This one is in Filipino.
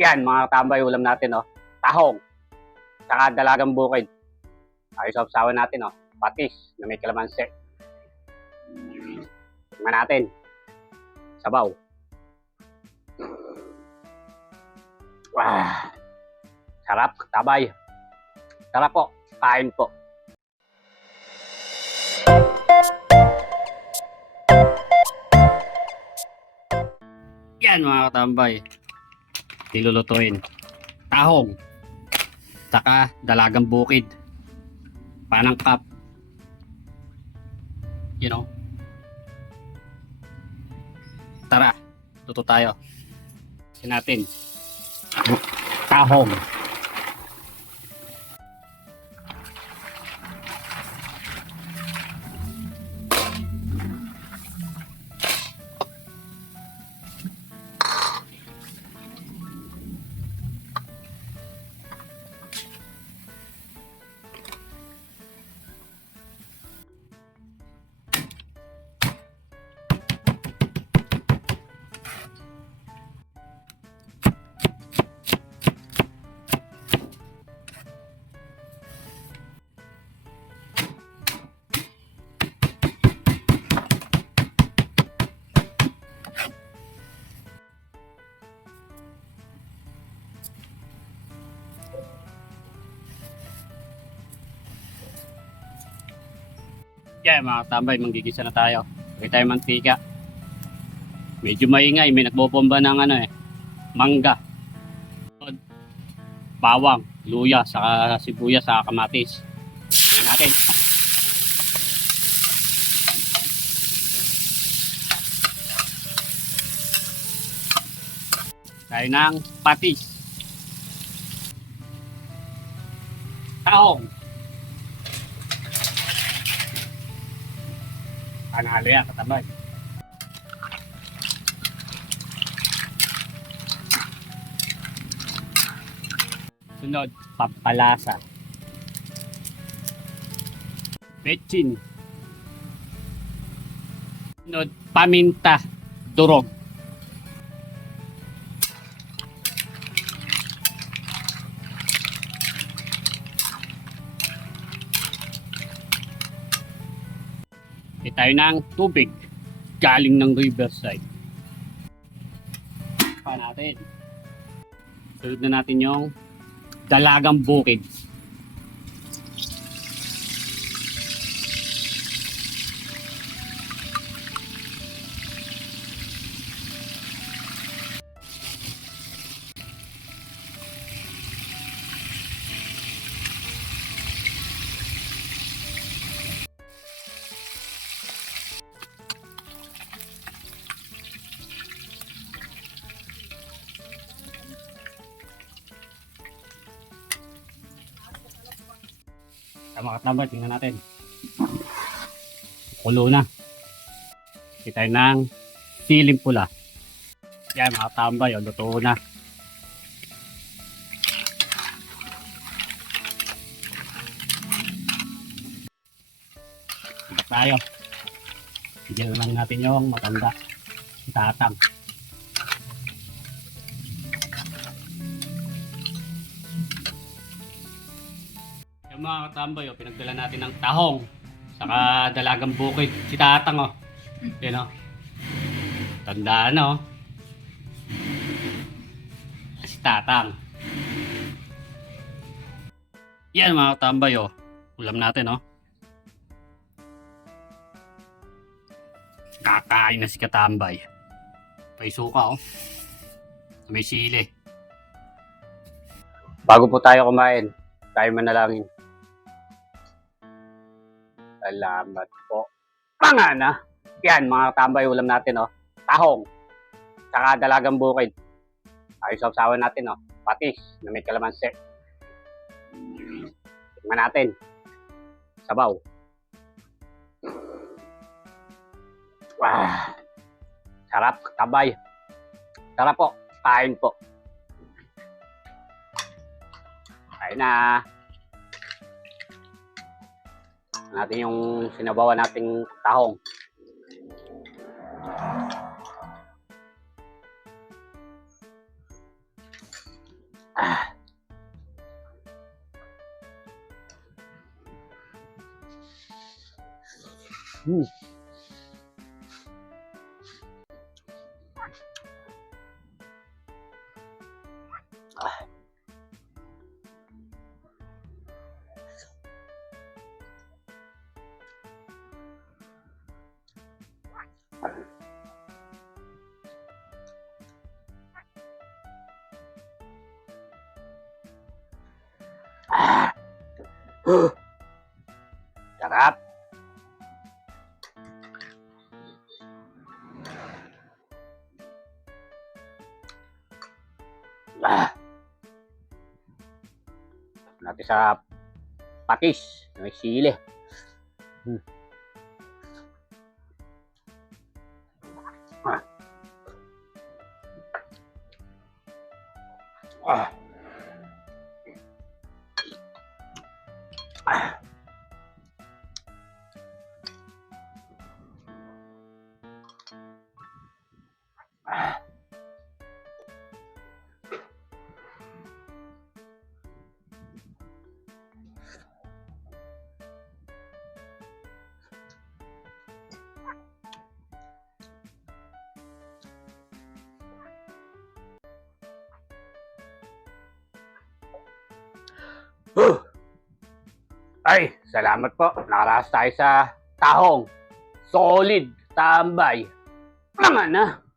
Yan mga katambay, ulam natin, oh. Tahong, saka dalagang bukid. Ayos sa usawan natin, oh. Patis na may kalamansi. Tingnan natin. Sabaw. Wow. Sarap, tabay. Sarap po. Kain po. Yan mga katambay. Nilulutuin. Tahong. Saka dalagang bukid. Panangkap. You know. Tara. Luto tayo. Kasi natin. Tahong. Yan mga katambay, manggigisa na tayo. Lagay tayo mantika. Medyo maingay, may nagbobomba ng mangga. Bawang, luya, saka sibuyas, saka kamatis. Tingnan natin. Tayo ng patis. Tahong. Panalo yan, katambay. Sunod, pampalasa. Petchin. Sunod, paminta. Durog. Hindi tayo ng tubig galing ng riverside. Pa natin. Sunod na natin yung dalagang bukid. Mga katambay, tingnan natin. Kulo na. Kita tayo ng siling pula. Yan mga katambay, luto na. Ibat tayo. Bigyan lang natin yung matanda. Tatang. Mga katambay, pinagdala natin ng tahong saka dalagang bukid. Si Tatang, oh. Yan, oh. Tandaan, oh. Si Tatang. Yan mga katambay, oh. Ulam natin, oh. Kakain na si katambay. May suka, oh. May sili. Bago po tayo kumain, tayo manalangin. Salamat po. Pangana. Yan mga katambay, ulam natin, oh. Tahong. Saka dalagang bukid. Ayos sa usawan natin, oh. Patis na may kalamansi. Tingnan natin. Sabaw. Wow. Sarap, tabay. Sarap po. Kain po. Kain na. Natin yung sinabawan nating tahong. Ah. Hmm. Ah. Sarap. Ah. Natin sa patis na may sili. Hmm. Ah. Ah. Ah. Ah. Ay, salamat po. Nakaraas tayo sa tahong. Solid. Tambay. Tama na.